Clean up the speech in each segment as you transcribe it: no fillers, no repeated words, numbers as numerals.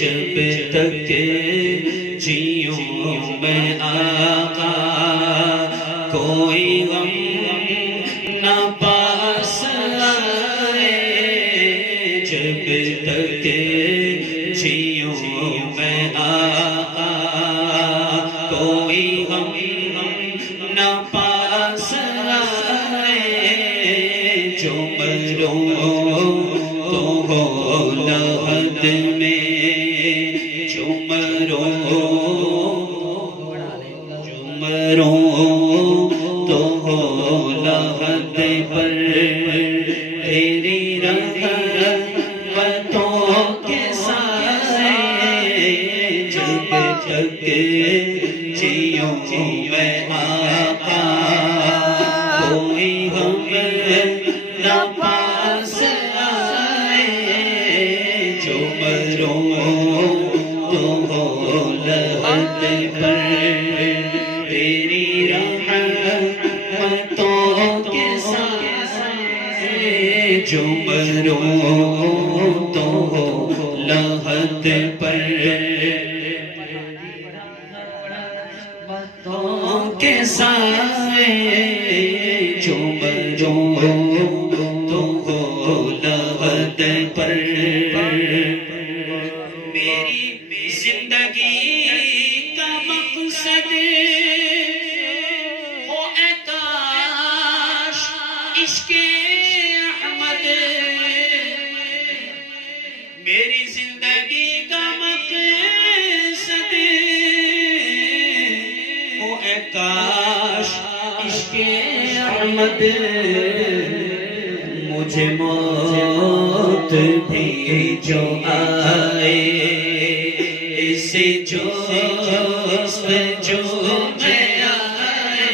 جب تک جیوں میں آقا کوئی غم نہ پاس آئے، جب تک جیوں میں آقا کوئی غم نہ پاس آئے، جو مروں تو ہو لحد میں، جو مروں تو ہو لحد پر، تیری رحمتوں کے سائے، جب تک جیوں میں آقا کوئی غم نہ پاس آئے، جو مروں تو ہو لحد پر، تیری رحمتوں کے سائے، جو مروں تو ہو لحد پر، کے سائے، جو مروں تو ہو لحد پر، میری زندگی کا مقصد ہو اے کاش عشق احمد، میری زندگی کا مقصد ہو اے کاش عشق احمد، مجھے موت بھی جو آئے، اسے جوست جو میں آئے،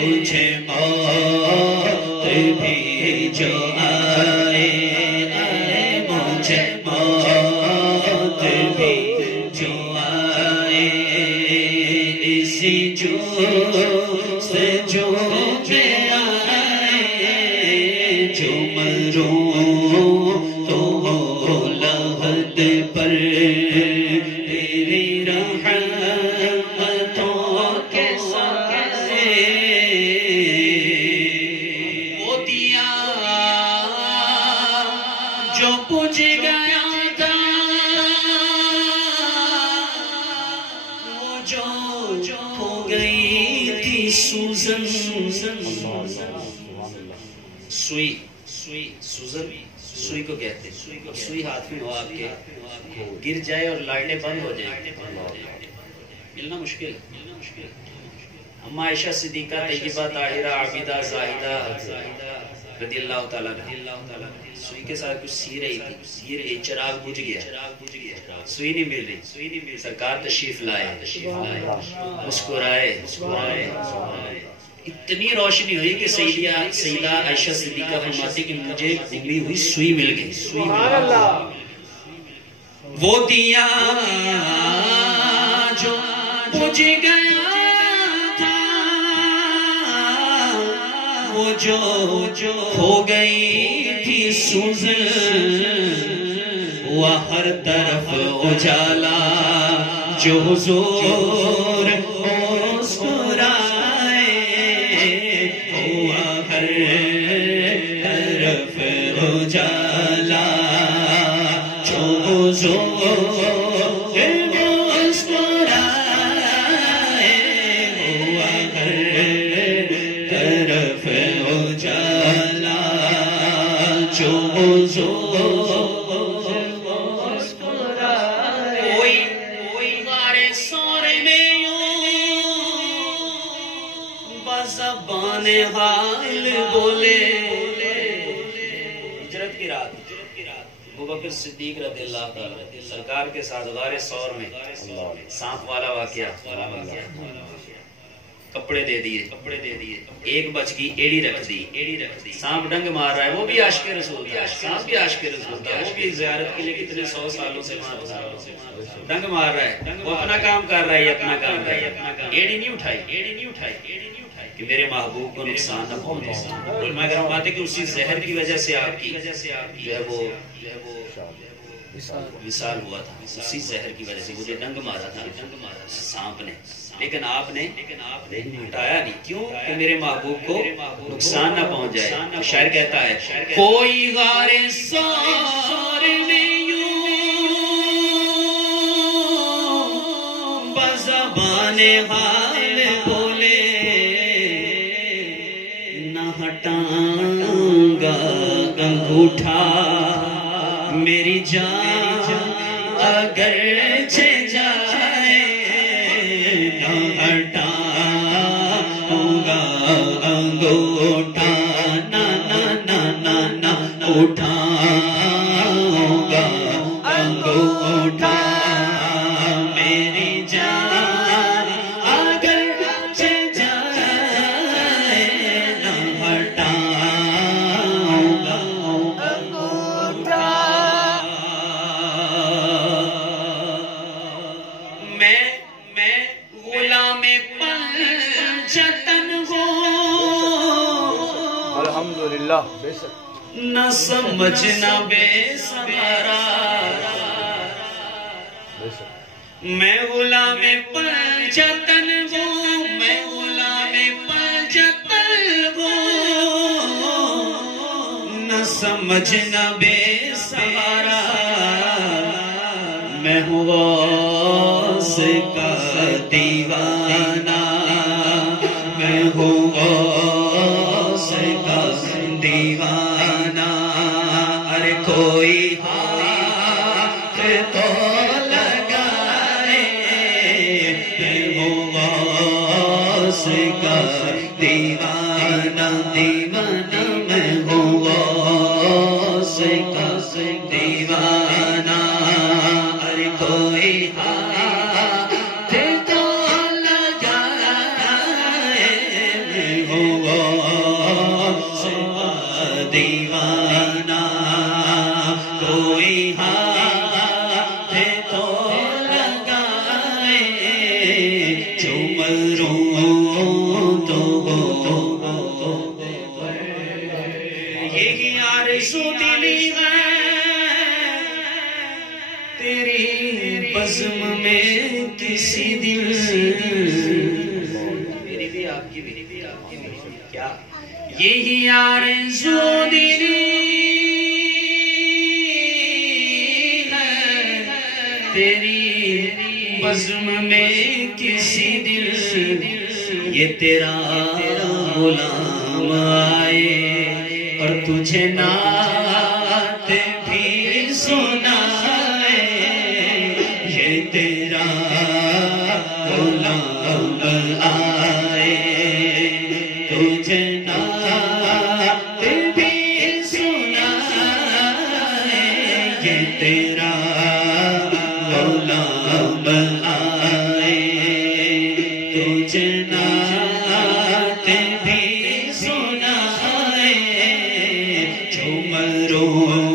مجھے موت بھی جو آئے، مجھے موت بھی جو آئے، اسے جوست جو میں آئے، جو مروں تو ہو لحد پر، تیری رحمتوں کے سائے، وہ دیا جو بجھ گیا تھا، وہ جو ہو گئی تھی سوزن، سوئی کو کہتے ہیں، سوئی ہاتھ میں ہو آپ کے، گر جائے اور لائٹیں بند ہو جائیں، ملنا مشکل ہے۔ اما عائشہ صدیقہ طیبہ طاہرہ عابدہ زاہدہ رضی اللہ تعالیٰ عنہ، سوئی کے ساتھ کچھ سی رہی تھی، یہ چراغ بجھ گیا، سوئی نہیں مل رہی، سرکار تشریف لائے، مسکرائے، اتنی روشنی ہوئی کہ سیدہ عائشہ صدیقہ فرماتی کہ مجھے گمی ہوئی سوئی مل گئی، وہ دیا جو بجھ گیا تھا، وہ جو ہو گئی تھی سوزن، وہ ہر طرف اجالا جو حضور مسکرائے، ہوا ہر طرف اجالا جو حضور مسکرائے، ہوا ہر طرف اجالا جو حضور مسکرائے، کوئی غارِ سور میں بزبان حال بولے، ہجرت کی رات ابوبکر صدیق رضی اللہ تعالی سرکار کے ساتھ غار ثور میں سانپ والا واقعہ، کپڑے دے دیے، ایک بچ کی ایڑی رکھ دی، سانپ ڈنگ مار رہا ہے، وہ بھی عاشق رسول تھا، سانپ بھی عاشق رسول تھا، وہ بھی زیارت کے لیے کتنے 100 سالوں سے ڈنگ مار رہا ہے، وہ اپنا کام کر رہا ہے، اپنا کام کر رہا ہے، ایڑی نہیں اٹھائی، کہ میرے محبوب کو نقصان نہ پہنچے. علماء کرام بات ہے کہ اسی زہر کی وجہ سے آپ کی جو ہے وہ وصال ہوا تھا. اسی زہر کی وجہ سے مجھے ڈنگ مارا تھا سانپ نے، لیکن آپ نے ہٹایا نہیں. کیوں؟ کہ میرے محبوب کو نقصان نہ پہنچ جائے. شاعر کہتا ہے کوئی غار سار میں بزبان حال بولے نہ ہٹاؤں گا انگوٹھا میری جان اگر جائے نہ ہٹاؤں گا انگوٹھا نہ اٹھاؤں گا انگوٹھا میری جان اگر جائے نہ ہٹاؤں گا انگوٹھا. میں غلام پنجتن ہوں الحمدللہ. بے شک نہ سمجھنا بے سہارا. میں غلام پنجتن ہوں، میں غلام پنجتن ہوں، نہ سمجھنا بے سہارا. میں ہوں غوث کا دیوانہ، میں ہوں غوث کا دیوانہ. ارے کوئی ہاتھ تو لگائے، میں ہوں غوث کا دیوانہ. میں ہوں غوث کا دیوانہ. ارے کوئی ہاتھ تو لگائے، میں ہوں غوث کا دیوانہ. کوئی ہاتھ تو لگائے جو مروں تو یہی آرزو دلی ہے تیری بزم میں کسی دن. میری بھی آپ کی بھی کیا یہی آرزو دلی ہے تیری بزم میں کسی دن. یہ تیرا غلام آئے اور تجھے نعت بھی سنائے. یہ تیرا غلام آئے تجھے نعت بھی سنائے. یہ تیرا غلام آئے تجھے نعت بھی سنائے. جو مروں